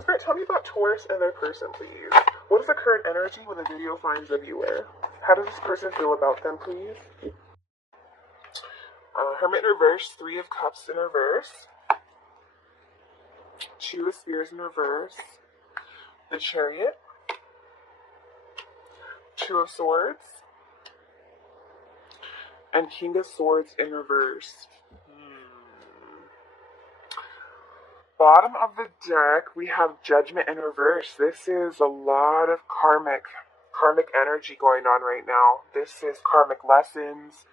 Spirit, tell me about Taurus and their person, please. What is the current energy when the video finds a viewer? How does this person feel about them, please? Hermit in reverse, Three of Cups in reverse, Two of Spears in reverse, the Chariot, Two of Swords, and King of Swords in reverse. Bottom of the deck, we have Judgment in reverse. This is a lot of karmic energy going on right now. This is karmic lessons.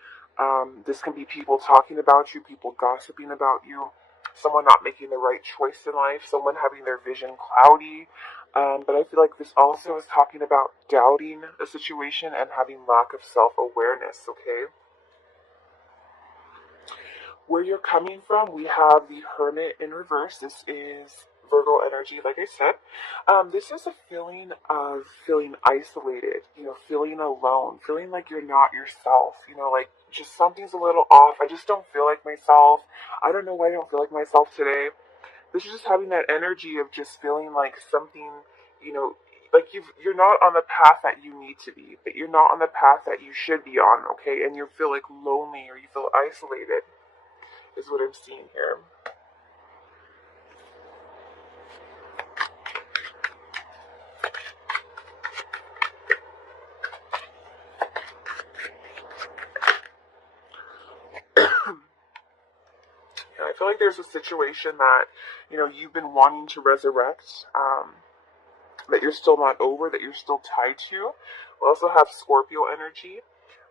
This can be people talking about you, people gossiping about you, someone not making the right choice in life, someone having their vision cloudy. But I feel like this also is talking about doubting a situation and having lack of self-awareness, okay? Where you're coming from, we have the Hermit in reverse. This is Virgo energy, like I said. This is a feeling of feeling isolated, feeling alone, feeling like you're not yourself, like just something's a little off. I just don't feel like myself. I don't know why I don't feel like myself today. This is just having that energy of just feeling like something, like you're not on the path that you need to be, but you're not on the path that you should be on, okay? And you feel like lonely or you feel isolated is what I'm seeing here. I feel like there's a situation that, you've been wanting to resurrect, that you're still not over, that you're still tied to. We also have Scorpio energy,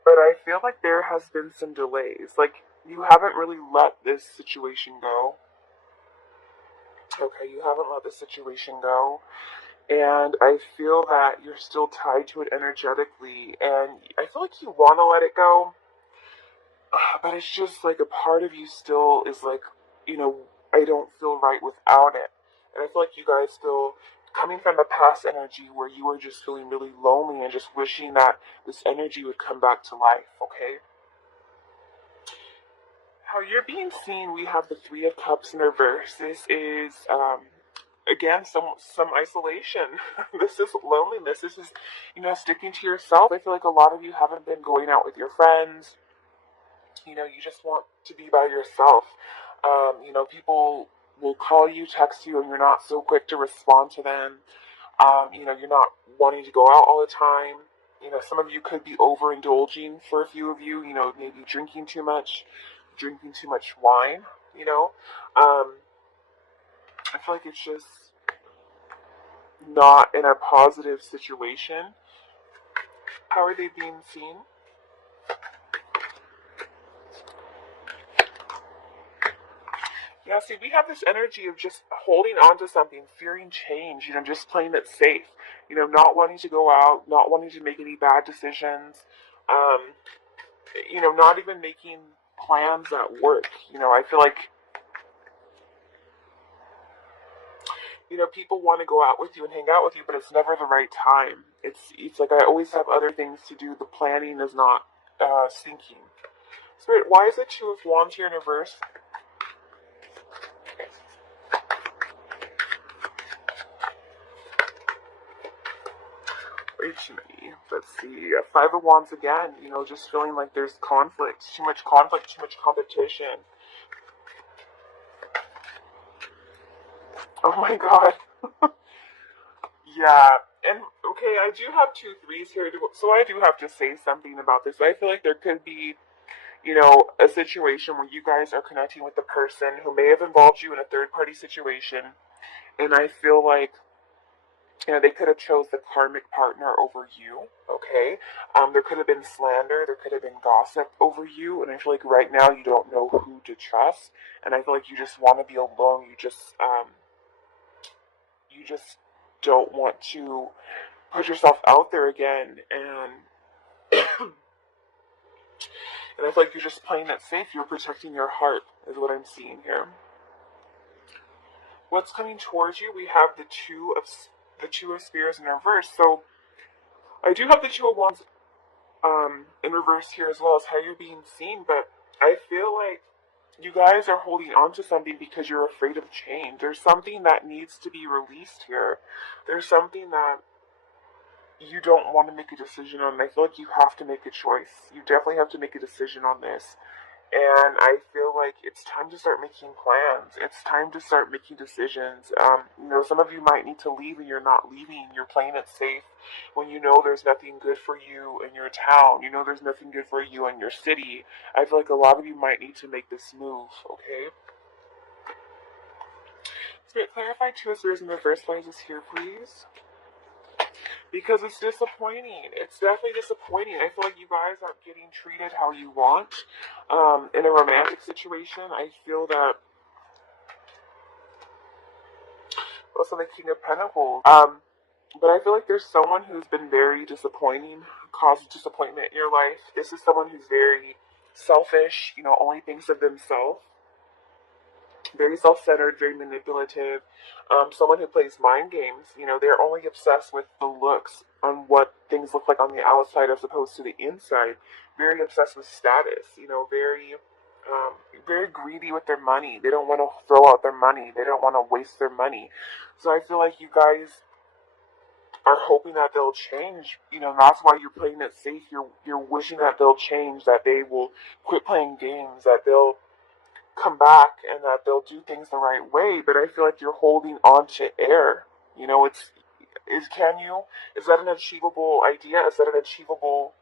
but I feel like there has been some delays. Like, you haven't really let this situation go. Okay, you haven't let this situation go. And I feel that you're still tied to it energetically, and I feel like you want to let it go, but it's just like a part of you still is like, I don't feel right without it. And I feel like you guys feel, coming from the past energy where you were just feeling really lonely and just wishing that this energy would come back to life, okay? How you're being seen, we have the Three of Cups in reverse. This is, again, some isolation. This is loneliness. This is, sticking to yourself. I feel like a lot of you haven't been going out with your friends. You just want to be by yourself. People will call you, text you, and you're not so quick to respond to them. You're not wanting to go out all the time. Some of you could be overindulging for a few of you, maybe drinking too much wine, I feel like it's just not in a positive situation. How are they being seen? Yeah, see, we have this energy of just holding on to something, fearing change, just playing it safe, not wanting to go out, not wanting to make any bad decisions, not even making plans at work. I feel like, people want to go out with you and hang out with you, but it's never the right time. It's like I always have other things to do. The planning is not sinking. Spirit, why is the Two of Wands here in reverse? Let's see. Five of Wands again. Just feeling like there's conflict, too much competition. Oh my god. Yeah. And okay, I do have 2 threes here, so I do have to say something about this. I feel like there could be, a situation where you guys are connecting with the person who may have involved you in a third-party situation, and I feel like they could have chose the karmic partner over you, okay? There could have been slander, there could have been gossip over you, and I feel like right now you don't know who to trust, and I feel like you just want to be alone. You just don't want to put yourself out there again, and and I feel like you're just playing it safe. You're protecting your heart, is what I'm seeing here. What's coming towards you? We have the Two of Spears in reverse. So I do have the Two of Wands in reverse here as well as how you're being seen, but I feel like You guys are holding on to something because you're afraid of change. There's something that needs to be released here. There's something that you don't want to make a decision on. I feel like you have to make a choice. You definitely have to make a decision on this. And I feel like it's time to start making plans. It's time to start making decisions. Some of you might need to leave and you're not leaving. You're playing it safe when you know there's nothing good for you in your town. You know there's nothing good for you in your city. I feel like a lot of you might need to make this move, okay? Spirit, clarify two spheres in reverse. Why is this here, please? Because it's disappointing. It's definitely disappointing. I feel like you guys aren't getting treated how you want. In a romantic situation, I feel that also the King of Pentacles. But I feel like there's someone who's been very disappointing, caused disappointment in your life. This is someone who's very selfish, only thinks of themselves. Very self-centered, very manipulative. Someone who plays mind games. They're only obsessed with the looks on what things look like on the outside as opposed to the inside. Very obsessed with status. Very greedy with their money. They don't want to throw out their money. They don't want to waste their money. So I feel like you guys are hoping that they'll change. That's why you're playing it safe. You're wishing that they'll change, that they will quit playing games, that they'll come back and that they'll do things the right way. But I feel like you're holding on to air. Is that an achievable idea? Is that an achievable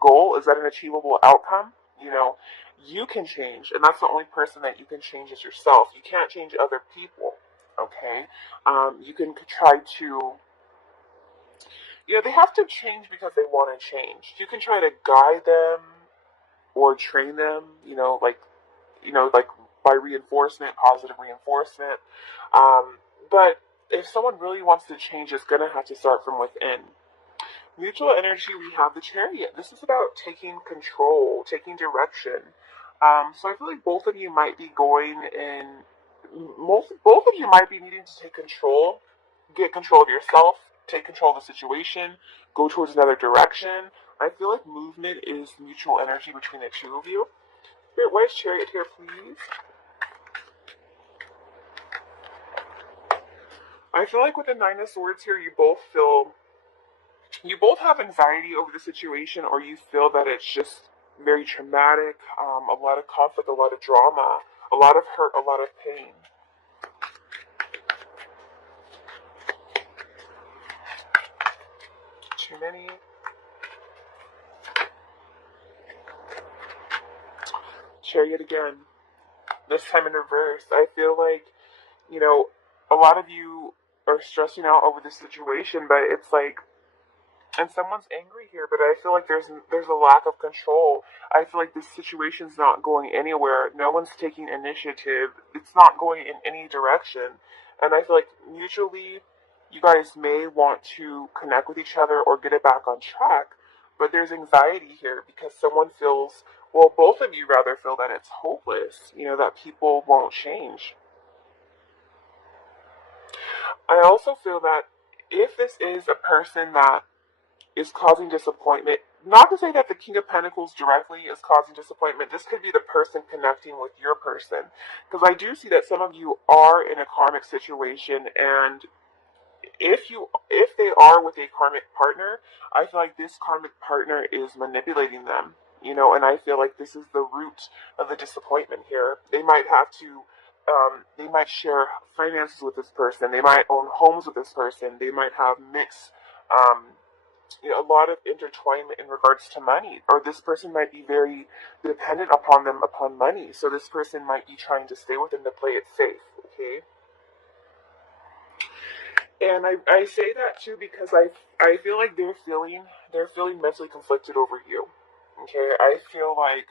goal? Is that an achievable outcome? You can change, and that's the only person that you can change is yourself. You can't change other people, okay? You can try to, they have to change because they want to change. You can try to guide them or train them, like by reinforcement, positive reinforcement. But if someone really wants to change, it's going to have to start from within. Mutual energy, we have the Chariot. This is about taking control, taking direction. So I feel like both of you might be both of you might be needing to take control, get control of yourself, take control of the situation, go towards another direction. I feel like movement is mutual energy between the two of you. Spirit, why is Chariot here, please? I feel like with the Nine of Swords here, you both have anxiety over the situation, or you feel that it's just very traumatic, a lot of conflict, a lot of drama, a lot of hurt, a lot of pain. Too many. Chariot again. This time in reverse. I feel like, a lot of you are stressing out over this situation, but it's like, and someone's angry here, but I feel like there's a lack of control. I feel like this situation's not going anywhere. No one's taking initiative. It's not going in any direction. And I feel like mutually, you guys may want to connect with each other or get it back on track, but there's anxiety here because someone feels, well, both of you rather feel that it's hopeless, that people won't change. I also feel that if this is a person that is causing disappointment, not to say that the King of Pentacles directly is causing disappointment, this could be the person connecting with your person. Because I do see that some of you are in a karmic situation, and if they are with a karmic partner, I feel like this karmic partner is manipulating them, and I feel like this is the root of the disappointment here. They might have to, they might share finances with this person, they might own homes with this person, they might have mixed, a lot of intertwinement in regards to money, or this person might be very dependent upon them upon money, so this person might be trying to stay with them to play it safe, okay? And I say that too because I feel like they're feeling mentally conflicted over you, okay? I feel like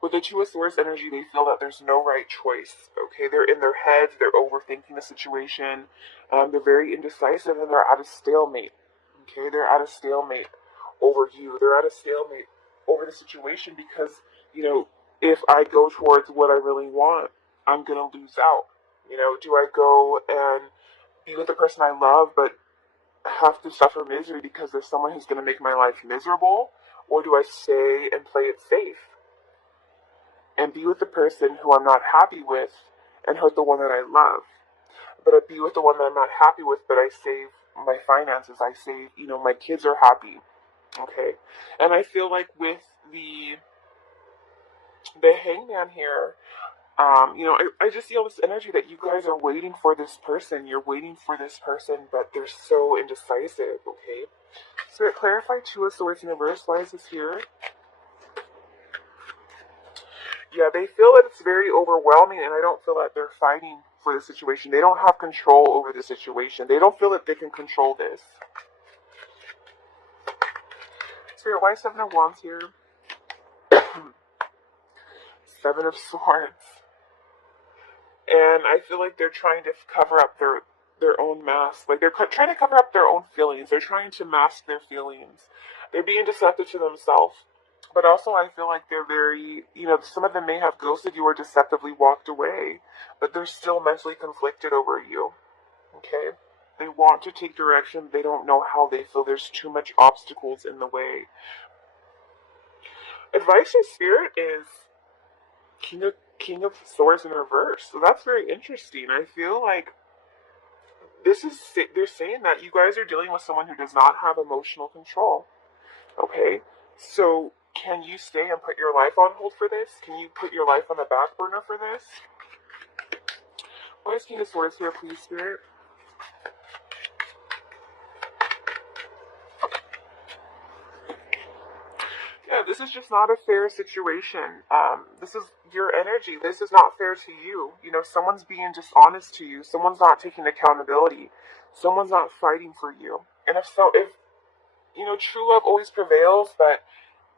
with the Two of Swords energy, they feel that there's no right choice, okay? They're in their heads, they're overthinking the situation, they're very indecisive, and they're at a stalemate, okay? They're at a stalemate over you. They're at a stalemate over the situation because, if I go towards what I really want, I'm going to lose out. Do I go and be with the person I love but have to suffer misery because there's someone who's going to make my life miserable? Or do I stay and play it safe? and be with the person who I'm not happy with and hurt the one that I love. But I'd be with the one that I'm not happy with, but I save my finances. I save, my kids are happy. Okay. And I feel like with the hangman here, I just feel this energy that you guys are waiting for this person. You're waiting for this person, but they're so indecisive, okay? So clarify Two of Swords in reverse. Why is this here? Yeah, they feel that it's very overwhelming, and I don't feel that they're fighting for the situation. They don't have control over the situation. They don't feel that they can control this. Spirit, why Seven of Wands here? Seven of Swords. And I feel like they're trying to cover up their own mask. Like, they're trying to cover up their own feelings. They're trying to mask their feelings. They're being deceptive to themselves. But also, I feel like they're very, some of them may have ghosted you or deceptively walked away, but they're still mentally conflicted over you. Okay? They want to take direction. They don't know how they feel. There's too much obstacles in the way. Advice to Spirit is King of Swords in reverse. So that's very interesting. I feel like they're saying that you guys are dealing with someone who does not have emotional control. Okay? So can you stay and put your life on hold for this? Can you put your life on the back burner for this? Why is King of Swords here, please, Spirit? Yeah, this is just not a fair situation. This is your energy. This is not fair to you. Someone's being dishonest to you. Someone's not taking accountability. Someone's not fighting for you. And if true love always prevails, but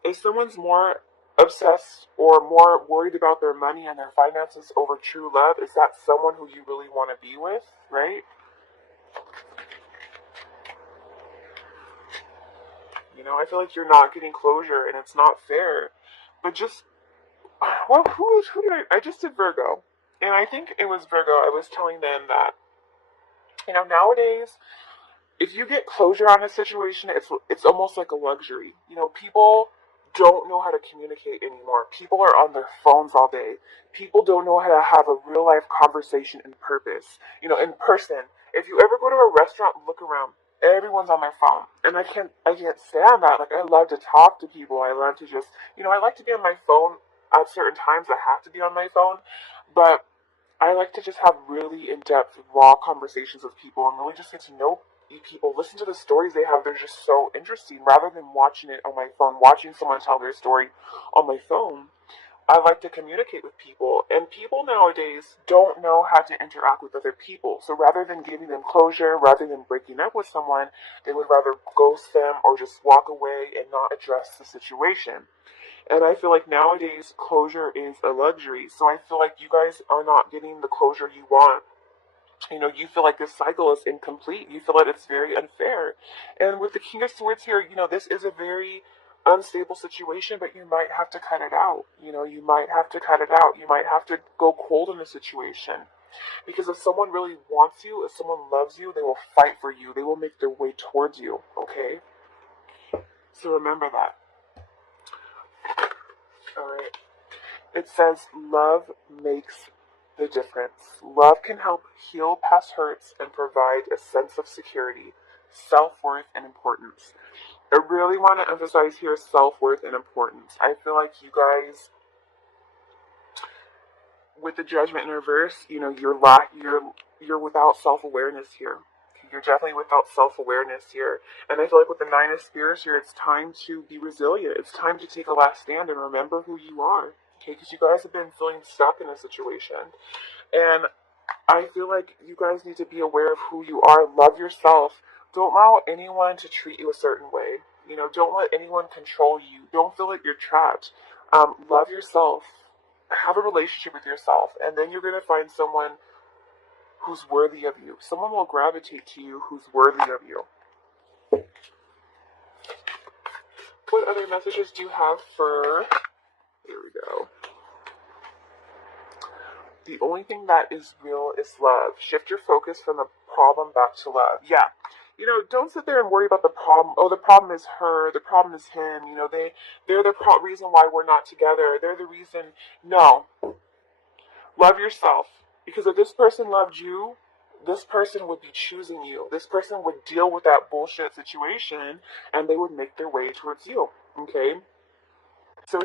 if someone's more obsessed or more worried about their money and their finances over true love, is that someone who you really want to be with, right? I feel like you're not getting closure and it's not fair. But just, well, who did I just did Virgo. And I think it was Virgo. I was telling them that, nowadays, if you get closure on a situation, it's almost like a luxury. People don't know how to communicate anymore. People are on their phones all day. People don't know how to have a real life conversation in purpose. In person. If you ever go to a restaurant, look around. Everyone's on their phone, and I can't stand that. Like, I love to talk to people. I love to just, I like to be on my phone at certain times. I have to be on my phone, but I like to just have really in-depth, raw conversations with people and really just get to know people, listen to the stories they have. They're just so interesting. Rather than watching it on my phone, watching someone tell their story on my phone, I like to communicate with people. And people nowadays don't know how to interact with other people. So rather than giving them closure, rather than breaking up with someone, they would rather ghost them or just walk away and not address the situation. And I feel like nowadays closure is a luxury. So I feel like you guys are not getting the closure you want. You feel like this cycle is incomplete. You feel that it's very unfair. And with the King of Swords here, this is a very unstable situation, but you might have to cut it out. You might have to cut it out. You might have to go cold in a situation. Because if someone really wants you, if someone loves you, they will fight for you. They will make their way towards you, okay? So remember that. Alright. It says, love makes the difference. Love can help heal past hurts and provide a sense of security, self-worth, and importance. I really want to emphasize here self-worth and importance. I feel like you guys, with the Judgment in reverse, you're without self-awareness here. You're definitely without self-awareness here. And I feel like with the Nine of Spears here, it's time to be resilient. It's time to take a last stand and remember who you are. Okay, because you guys have been feeling stuck in a situation. And I feel like you guys need to be aware of who you are. Love yourself. Don't allow anyone to treat you a certain way. Don't let anyone control you. Don't feel like you're trapped. Love yourself. Have a relationship with yourself. And then you're going to find someone who's worthy of you. Someone will gravitate to you who's worthy of you. What other messages do you have for... Here we go. The only thing that is real is love. Shift your focus from the problem back to love. Yeah. don't sit there and worry about the problem. Oh, the problem is her. The problem is him. They're the reason why we're not together. They're the reason. No, love yourself. Because if this person loved you, this person would be choosing you. This person would deal with that bullshit situation, and they would make their way towards you. Okay? So